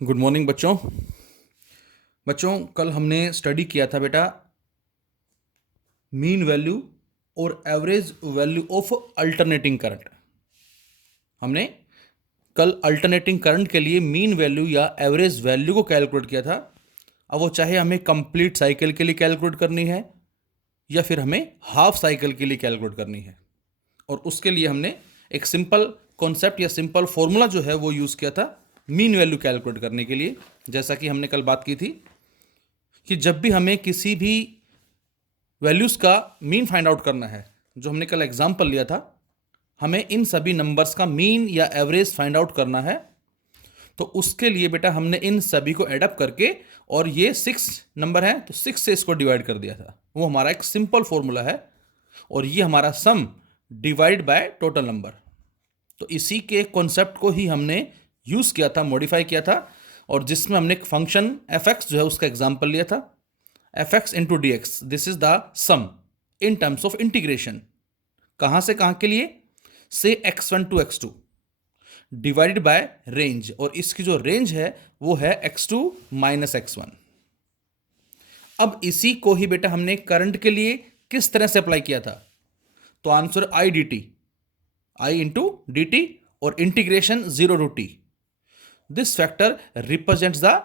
Good morning बच्चों। कल हमने स्टडी किया था बेटा मीन वैल्यू और average value of alternating current. हमने कल अल्टरनेटिंग करंट के लिए मीन वैल्यू या एवरेज वैल्यू को कैलकुलेट किया था। अब वो चाहे हमें कंप्लीट साइकिल के लिए कैलकुलेट करनी है या फिर हमें हाफ साइकिल के लिए कैलकुलेट करनी है, और उसके लिए हमने एक सिंपल कॉन्सेप्ट या सिंपल फॉर्मूला जो है वो यूज़ किया था मीन वैल्यू कैलकुलेट करने के लिए। जैसा कि हमने कल बात की थी कि जब भी हमें किसी भी वैल्यूज़ का मीन फाइंड आउट करना है, जो हमने कल एग्जाम्पल लिया था, हमें इन सभी नंबर्स का मीन या एवरेज फाइंड आउट करना है। तो उसके लिए बेटा हमने इन सभी को एडअप करके, और ये 6 नंबर है तो 6 से इसको डिवाइड कर दिया था। वो हमारा एक सिंपल फॉर्मूला है, और ये हमारा सम डिवाइड बाय टोटल नंबर। तो इसी के कॉन्सेप्ट को ही हमने यूज़ किया था, मॉडिफाई किया था, और जिसमें हमने एक फंक्शन एफ एक्स जो है उसका एग्जाम्पल लिया था। F X into D X, this is the sum in terms of integration. कहाँ से कहाँ के लिए? से x1 to x2 divided by range, और इसकी जो रेंज है वो है x2 माइनस x1। अब इसी को ही बेटा हमने करंट के लिए किस तरह से अप्लाई किया था? तो answer i d t, i into d t, और integration 0 to t। This factor represents the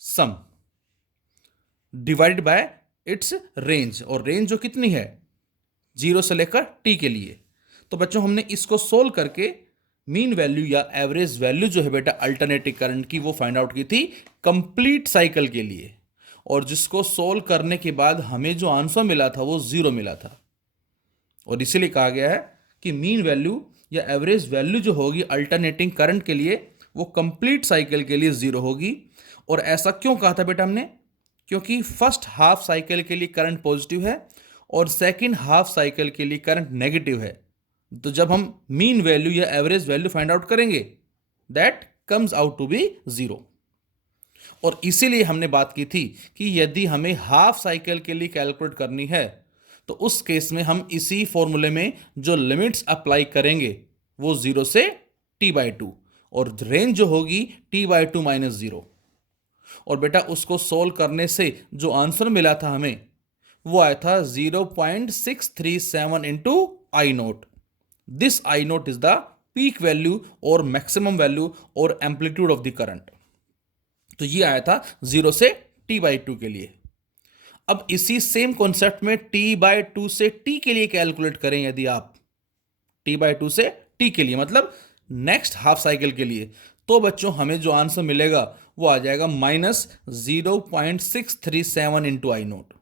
sum divided by its range, और रेंज जो कितनी है 0 से लेकर t के लिए। तो बच्चों हमने इसको सोल्व करके मीन वैल्यू या एवरेज वैल्यू जो है बेटा अल्टरनेटिव करंट की वो फाइंड आउट की थी कंप्लीट साइकिल के लिए, और जिसको सोल्व करने के बाद हमें जो आंसर मिला था वो 0 मिला था। और इसीलिए कहा गया है कि मीन वैल्यू या एवरेज वैल्यू जो होगी अल्टरनेटिंग करंट के लिए वो कंप्लीट साइकिल के लिए 0 होगी। और ऐसा क्यों कहा था बेटा हमने? क्योंकि फर्स्ट हाफ साइकिल के लिए करंट पॉजिटिव है और सेकंड हाफ साइकिल के लिए करंट नेगेटिव है। तो जब हम मीन वैल्यू या एवरेज वैल्यू फाइंड आउट करेंगे that comes out to be 0। और इसीलिए हमने बात की थी कि यदि हमें हाफ साइकिल के लिए कैलकुलेट करनी है तो उस केस में हम इसी फॉर्मूले में जो लिमिट्स अप्लाई करेंगे वो 0 से t/2, और रेंज जो होगी t/2 माइनस 0। और बेटा उसको सोल्व करने से जो आंसर मिला था हमें वो आया था 0.637 into I note. This I note is the peak value और मैक्सिमम वैल्यू और एम्पलीट्यूड ऑफ द करंट। तो ये आया था 0 से t/2 के लिए। अब इसी सेम कॉन्सेप्ट में t/2 से t के लिए कैलकुलेट करें, यदि आप t/2 से t के लिए मतलब नेक्स्ट हाफ साइकिल के लिए, तो बच्चों हमें जो आंसर मिलेगा वो आ जाएगा -0.637 इंटू आई नोट।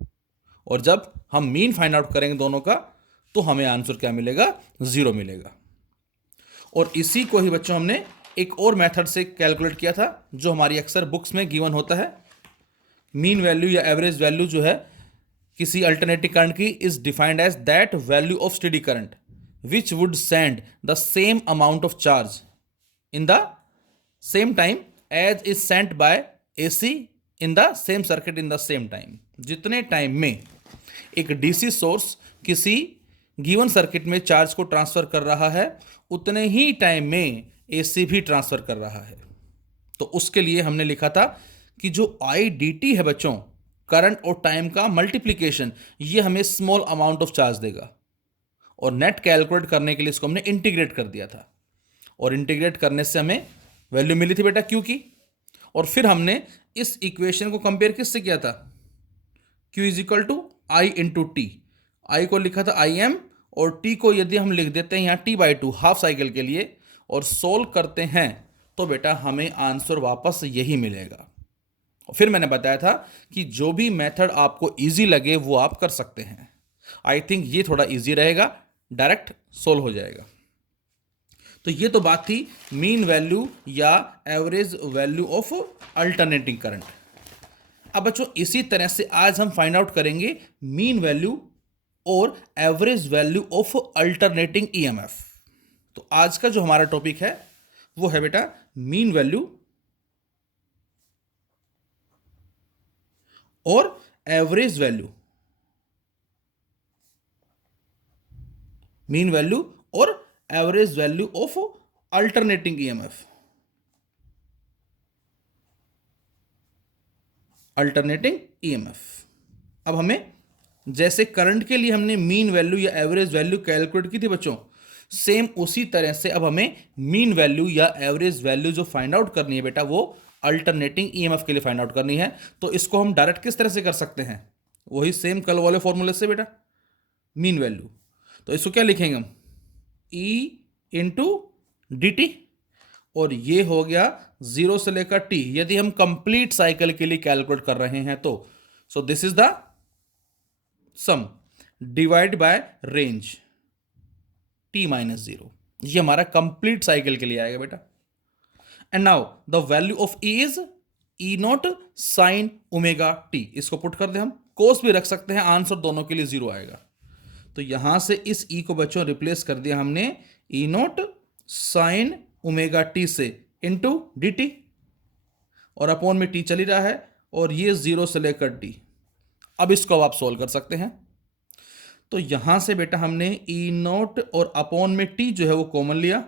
और जब हम मीन फाइंड आउट करेंगे दोनों का तो हमें आंसर क्या मिलेगा? 0 मिलेगा। और इसी को ही बच्चों हमने एक और मेथड से कैलकुलेट किया था जो हमारी अक्सर बुक्स में गिवन होता है। मीन वैल्यू या एवरेज वैल्यू जो है किसी अल्टरनेटिव करंट की is defined as that value of steady current which would send the same amount of charge in the same time as is sent by AC in the same circuit in the same time. जितने time में एक DC source किसी given circuit में charge को transfer कर रहा है उतने ही टाइम में AC भी ट्रांसफर कर रहा है। तो उसके लिए हमने लिखा था कि जो IDT है बच्चों, करंट और टाइम का मल्टीप्लीकेशन, ये हमें स्मॉल अमाउंट ऑफ चार्ज देगा। और नेट कैलकुलेट करने के लिए इसको हमने इंटीग्रेट कर दिया था, और इंटीग्रेट करने से हमें वैल्यू मिली थी बेटा Q की। और फिर हमने इस इक्वेशन को कंपेयर किससे किया था? Q is equal to I into t. I को लिखा था IM, और T को यदि हम लिख देते हैं यहाँ t/2 हाफ साइकिल के लिए और सोल्व करते हैं तो बेटा हमें आंसर वापस यही मिलेगा। और फिर मैंने बताया था कि जो भी मेथड आपको इजी लगे वो आप कर सकते हैं। आई थिंक ये थोड़ा इजी रहेगा, डायरेक्ट सोल्व हो जाएगा। तो ये तो बात थी मीन वैल्यू या average value of alternating current. अब बच्चों इसी तरह से आज हम फाइंड आउट करेंगे मीन वैल्यू और average value of alternating EMF। तो आज का जो हमारा टॉपिक है वो है बेटा मीन वैल्यू और एवरेज वैल्यू, मीन वैल्यू और average value of alternating EMF। Alternating EMF. अब हमें जैसे करंट के लिए हमने मीन वैल्यू या एवरेज वैल्यू कैलकुलेट की थी बच्चों, सेम उसी तरह से अब हमें मीन वैल्यू या एवरेज वैल्यू जो फाइंड आउट करनी है बेटा, वो अल्टरनेटिंग ईएमएफ के लिए फाइंड आउट करनी है। तो इसको हम डायरेक्ट किस तरह से कर सकते हैं, वही सेम कल वाले फॉर्मूले से बेटा, मीन वैल्यू। तो इसको क्या लिखेंगे हम, ई इंटू डी टी, और ये हो गया 0 से लेकर टी, यदि हम कंप्लीट साइकिल के लिए कैलकुलेट कर रहे हैं तो। So this is the sum divide by range t minus 0, ये हमारा कंप्लीट साइकिल के लिए आएगा बेटा। And now the value of e is E naught sine omega t, इसको पुट कर दे हम, कोस भी रख सकते हैं, आंसर दोनों के लिए 0 आएगा। तो यहां से इस e को बच्चों रिप्लेस कर दिया हमने ई नॉट साइन ओमेगा टी से इंटू डी टी, और अपॉन में t चल ही रहा है, और ये 0 से लेकर t। अब इसको अब आप सोल्व कर सकते हैं। तो यहां से बेटा हमने ई नॉट और अपॉन में t जो है वो कॉमन लिया,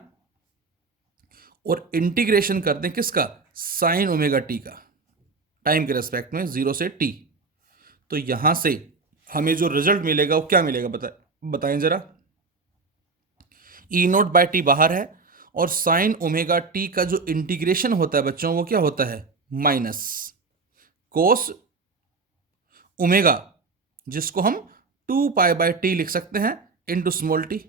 और इंटीग्रेशन कर दें किसका, साइन ओमेगा टी का, टाइम के रेस्पेक्ट में 0 से t। तो यहां से हमें जो रिजल्ट मिलेगा वो क्या मिलेगा, बताएं जरा। ई नॉट बाय टी बाहर है, और साइन ओमेगा टी का जो इंटीग्रेशन होता है बच्चों वो क्या होता है, माइनस कोस ओमेगा, जिसको हम 2 पाई बाय टी लिख सकते हैं इंटू स्मॉल टी,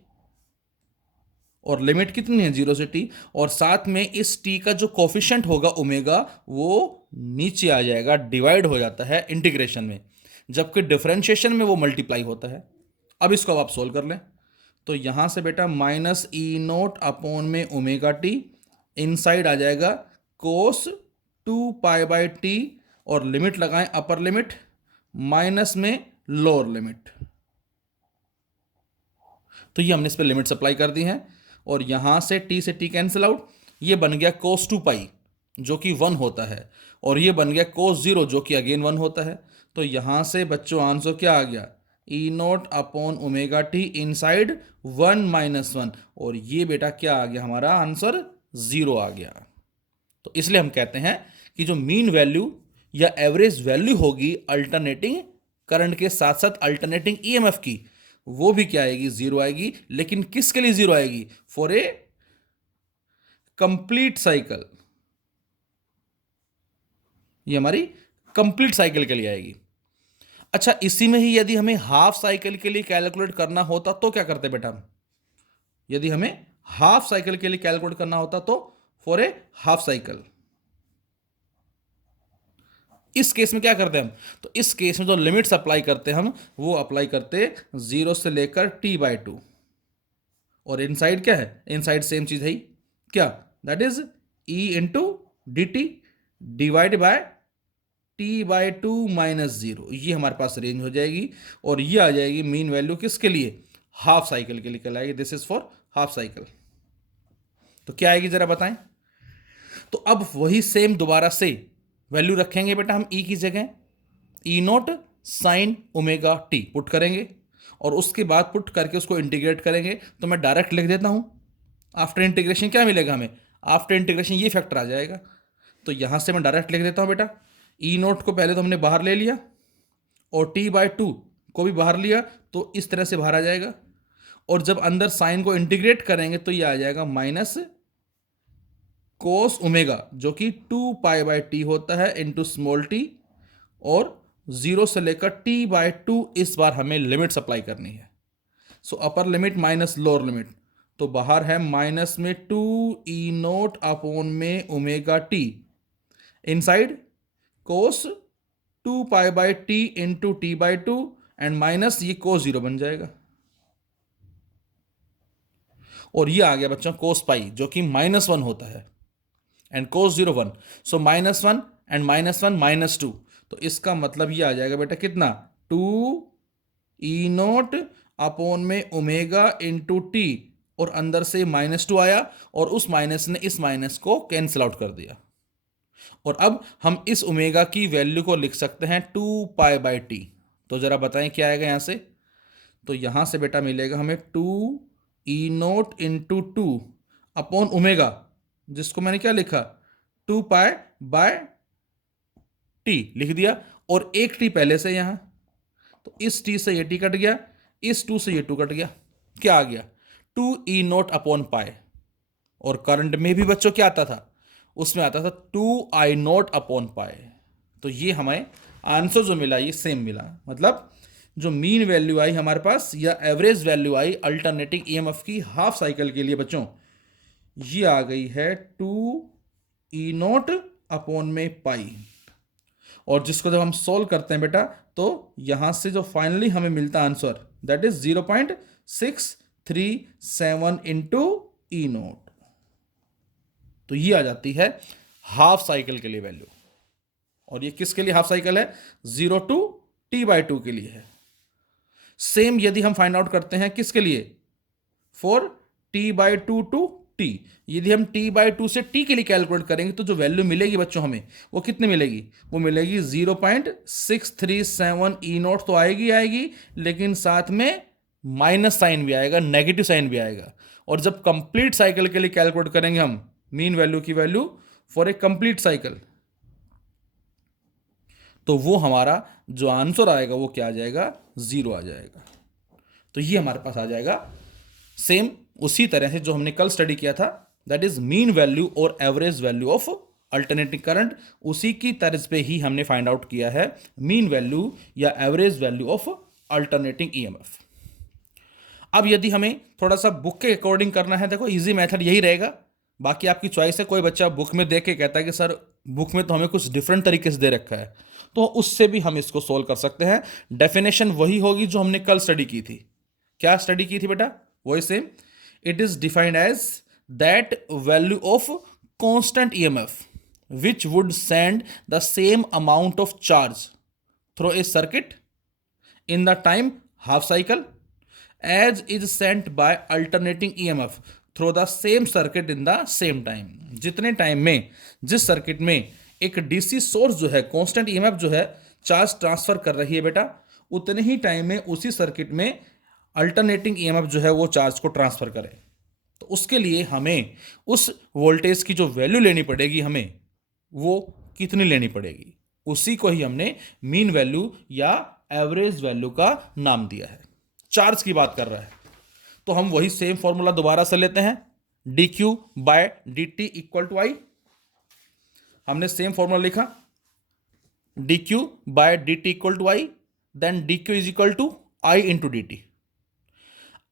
और लिमिट कितनी है 0 से t, और साथ में इस t का जो कोफिशिएंट होगा ओमेगा वो नीचे आ जाएगा, डिवाइड हो जाता है इंटीग्रेशन में, जबकि डिफरेंशिएशन में वो मल्टीप्लाई होता है। अब इसको अब आप सोल्व कर लें। तो यहां से बेटा माइनस ई नोट अपॉन में ओमेगा टी, इनसाइड आ जाएगा कोस 2 पाई बाय टी, और लिमिट लगाएं अपर लिमिट, माइनस में लोअर लिमिट। तो ये हमने इस पर लिमिट अप्लाई कर दी हैं, और यहां से t से t कैंसिल आउट, ये बन गया cos 2 पाई जो कि 1 होता है, और ये बन गया cos 0 जो कि अगेन 1 होता है। तो यहां से बच्चों आंसर क्या आ गया, E naught upon omega t inside 1 minus 1, और ये बेटा क्या आ गया, हमारा आंसर 0 आ गया। तो इसलिए हम कहते हैं कि जो मीन वैल्यू या एवरेज वैल्यू होगी अल्टरनेटिंग करंट के साथ साथ अल्टरनेटिंग ईएमएफ की, वो भी क्या आएगी, 0 आएगी। लेकिन किसके लिए 0 आएगी, फॉर ए कंप्लीट साइकिल, ये हमारी कंप्लीट साइकिल के लिए आएगी। अच्छा, इसी में ही यदि हमें हाफ साइकिल के लिए कैलकुलेट करना होता तो क्या करते बेटा हम, यदि हमें हाफ साइकिल के लिए कैलकुलेट करना होता तो फॉर ए हाफ साइकिल, इस केस में क्या करते हैं हम, तो इस केस में जो लिमिट्स अप्लाई करते हैं हम, वो अप्लाई करते 0 से लेकर t बाई 2, और इनसाइड क्या है, इनसाइड सेम चीज है ही, क्या, that is e into d T divide by t by 2 minus 0, ये हमारे पास रेंज हो जाएगी, और ये आ जाएगी मीन वैल्यू किसके लिए, हाफ साइकिल के लिए कहलाएगी। This is for half cycle. तो क्या आएगी जरा बताएं। तो अब वही सेम दोबारा से वैल्यू रखेंगे बेटा हम ई की जगह, E naught sine omega t put करेंगे, और उसके बाद पुट करके उसको इंटीग्रेट करेंगे। तो मैं डायरेक्ट लिख देता हूं, आफ्टर इंटीग्रेशन क्या मिलेगा हमें, आफ्टर इंटीग्रेशन ये फैक्टर आ जाएगा। तो यहां से मैं डायरेक्ट लिख देता हूं बेटा, ई नोट को पहले तो हमने बाहर ले लिया, और टी बाई 2 को भी बाहर लिया, तो इस तरह से बाहर आ जाएगा, और जब अंदर साइन को इंटीग्रेट करेंगे तो ये आ जाएगा माइनस कोस ओमेगा जो कि 2 पाई बाय टी होता है इंटू स्मॉल टी, और 0 से लेकर t बाय 2 इस बार हमें लिमिट अप्लाई करनी है। So upper limit minus lower limit, तो बाहर है माइनस में 2 ई नोट अपॉन में omega t, inside cos 2 pi by t into t by 2, and minus ये कोस 0 बन जाएगा, और ये आ गया बच्चों कोस पाई जो कि -1 होता है, एंड कोस 0 1, सो -1 एंड -1 -2, तो इसका मतलब ये आ जाएगा बेटा कितना, 2 ई नोट अपॉन में ओमेगा इंटू टी, और अंदर से -2 आया, और उस माइनस ने इस माइनस को कैंसिल आउट कर दिया, और अब हम इस ओमेगा की वैल्यू को लिख सकते हैं 2 पाई बाय टी। तो जरा बताएं क्या आएगा यहां से। तो यहां से बेटा मिलेगा हमें 2 E note into 2 upon omega, जिसको मैंने क्या लिखा 2 पाई बाय टी लिख दिया और एक टी पहले से यहां, तो इस टी से ये टी कट गया, इस 2 से ये 2 कट गया, क्या आ गया 2E0/पाई। और करंट में भी बच्चों क्या आता था, उसमें आता था 2I0/पाई। तो ये हमें आंसर जो मिला ये सेम मिला, मतलब जो मीन वैल्यू आई हमारे पास या एवरेज वैल्यू आई अल्टरनेटिंग ईएमएफ की हाफ साइकिल के लिए बच्चों, ये आ गई है 2E0/पाई। और जिसको जब हम सोल्व करते हैं बेटा, तो यहां से जो फाइनली हमें मिलता answer that is 0.637 into E0। तो ये आ जाती है हाफ साइकिल के लिए वैल्यू। और ये किसके लिए हाफ साइकिल है, 0 to T/2 के लिए है। सेम यदि हम फाइंड आउट करते हैं किसके लिए, फॉर T/2 टू T, यदि हम T/2 से T के लिए कैलकुलेट करेंगे तो जो वैल्यू मिलेगी बच्चों हमें वो कितनी मिलेगी, वो मिलेगी 0.637 E0 तो आएगी, लेकिन साथ में माइनस साइन भी आएगा, नेगेटिव साइन भी आएगा। और जब कंप्लीट साइकिल के लिए कैलकुलेट करेंगे हम मीन वैल्यू की value for a complete cycle, तो वो हमारा जो आंसर आएगा वो क्या आ जाएगा, 0 आ जाएगा। तो ये हमारे पास आ जाएगा सेम उसी तरह से जो हमने कल स्टडी किया था, दैट इज मीन वैल्यू और average value of alternating current. उसी की तर्ज पे ही हमने फाइंड आउट किया है मीन वैल्यू या average value of alternating EMF. अब यदि हमें थोड़ा सा बुक के अकॉर्डिंग करना है, देखो इजी मेथड यही रहेगा, बाकी आपकी चॉइस है। कोई बच्चा बुक में देख के कहता है कि सर बुक में तो हमें कुछ डिफरेंट तरीके से दे रखा है, तो उससे भी हम इसको सोल्व कर सकते हैं। डेफिनेशन वही होगी जो हमने कल स्टडी की थी। क्या स्टडी की थी बेटा, वही same. It is defined as that value of constant EMF which would send the same amount of charge through a circuit in the time half cycle as is sent by alternating EMF through the same circuit in the same time। जितने time में जिस circuit में एक DC source जो है constant EMF जो है charge transfer कर रही है बेटा, उतने ही टाइम में उसी सर्किट में अल्टरनेटिंग ईएमएफ जो है वो चार्ज को ट्रांसफर करे। तो उसके लिए हमें उस वोल्टेज की जो वैल्यू लेनी पड़ेगी, हमें वो कितनी लेनी पड़ेगी, उसी को ही हमने मीन वैल्यू या एवरेज वैल्यू का नाम दिया है। चार्ज की बात कर रहा है तो हम वही सेम फॉर्मूला दोबारा से लेते हैं, dq/dt इक्वल टू आई। हमने सेम फॉर्मूला लिखा dq/dt equal to I, then dq is equal to I into dt।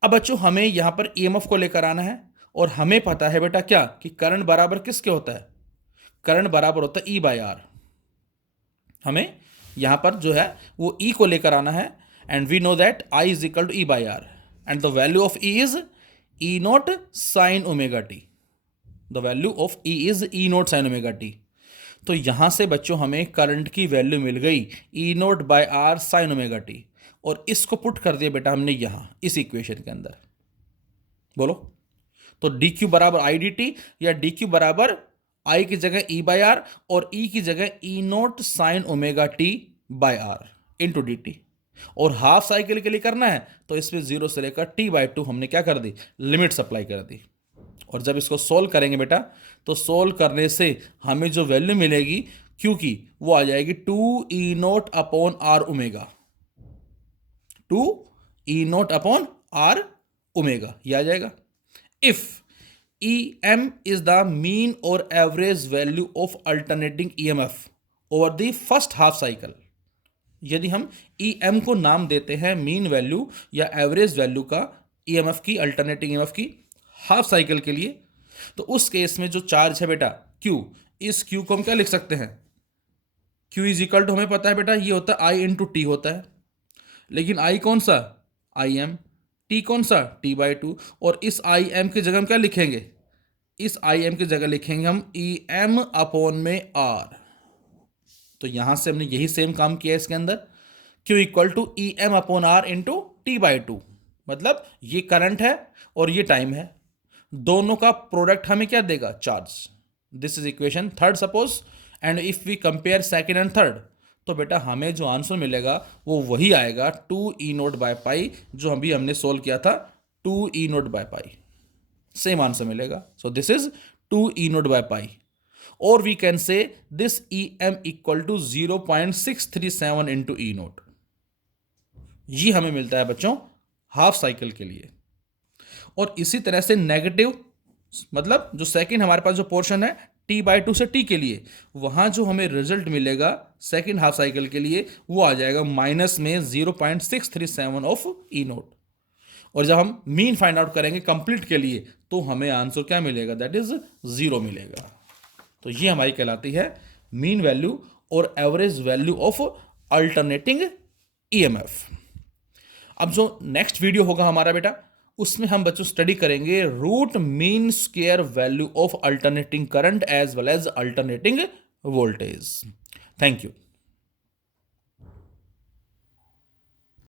अब बच्चों हमें यहां पर ईएमएफ को लेकर आना है और हमें पता है बेटा क्या कि करंट बराबर किसके होता है, करंट बराबर होता है E/R। हमें यहां पर जो है वो E को लेकर आना है and we know that I is equal to E/R and the value of E is E0 sin ωt। The value of E is E0 sin ωt। तो यहां से बच्चों हमें करंट की वैल्यू मिल गई E0/R sin ωt, और इसको put कर दिया बेटा हमने यहां इस इक्वेशन के अंदर। बोलो तो dq बराबर IDT या dq बराबर I की जगह E/R और E की जगह E0 sin ωt/R into dt। और हाफ साइकिल के लिए करना है तो इसमें 0 से लेकर T/2 हमने क्या कर दी, लिमिट सप्लाई कर दी। और जब इसको सोल्व करेंगे बेटा तो सोल्व करने से हमें जो वैल्यू मिलेगी क्योंकि वो आ जाएगी 2E0/R ओमेगा, 2E0/R ओमेगा, ये आ जाएगा। If EM is the mean or average value of alternating EMF over the first half cycle। यदि हम EM को नाम देते हैं मीन वैल्यू या एवरेज वैल्यू का EMF की, अल्टरनेटिंग EMF की हाफ साइकिल के लिए, तो उस केस में जो चार्ज है बेटा Q, इस Q को हम क्या लिख सकते हैं, Q इज इक्वल टू हमें पता है बेटा ये होता है I इंटू T होता है, लेकिन I कौन सा IM, T कौन सा T/2, और इस IM की जगह हम क्या लिखेंगे, इस IM की जगह लिखेंगे हम EM/R। तो यहां से हमने यही सेम काम किया इसके अंदर, Q equal to EM/R into T/2। मतलब ये करंट है और ये टाइम है, दोनों का प्रोडक्ट हमें क्या देगा, charge. This is equation third suppose, and if we compare second and third तो बेटा हमें जो आंसर मिलेगा वो वही आएगा 2E0/पाई, जो अभी हमने सोल्व किया था 2E0/पाई, सेम आंसर मिलेगा। सो दिस इज 2E0/पाई। और we can say this EM equal to 0.637 into E naught. ये हमें मिलता है बच्चों हाफ साइकिल के लिए। और इसी तरह से नेगेटिव मतलब जो सेकंड हमारे पास जो पोर्शन है T/2 से T के लिए, वहां जो हमें रिजल्ट मिलेगा सेकंड हाफ साइकिल के लिए वो आ जाएगा माइनस में 0.637 ऑफ ई नोट। और जब हम मीन फाइंड आउट करेंगे कंप्लीट के लिए तो हमें आंसर क्या मिलेगा, दैट इज 0 मिलेगा। तो ये हमारी कहलाती है मीन वैल्यू और average value of alternating EMF। अब जो नेक्स्ट वीडियो होगा हमारा बेटा, उसमें हम बच्चों स्टडी करेंगे root mean square value of alternating current as well as alternating voltage. Thank you.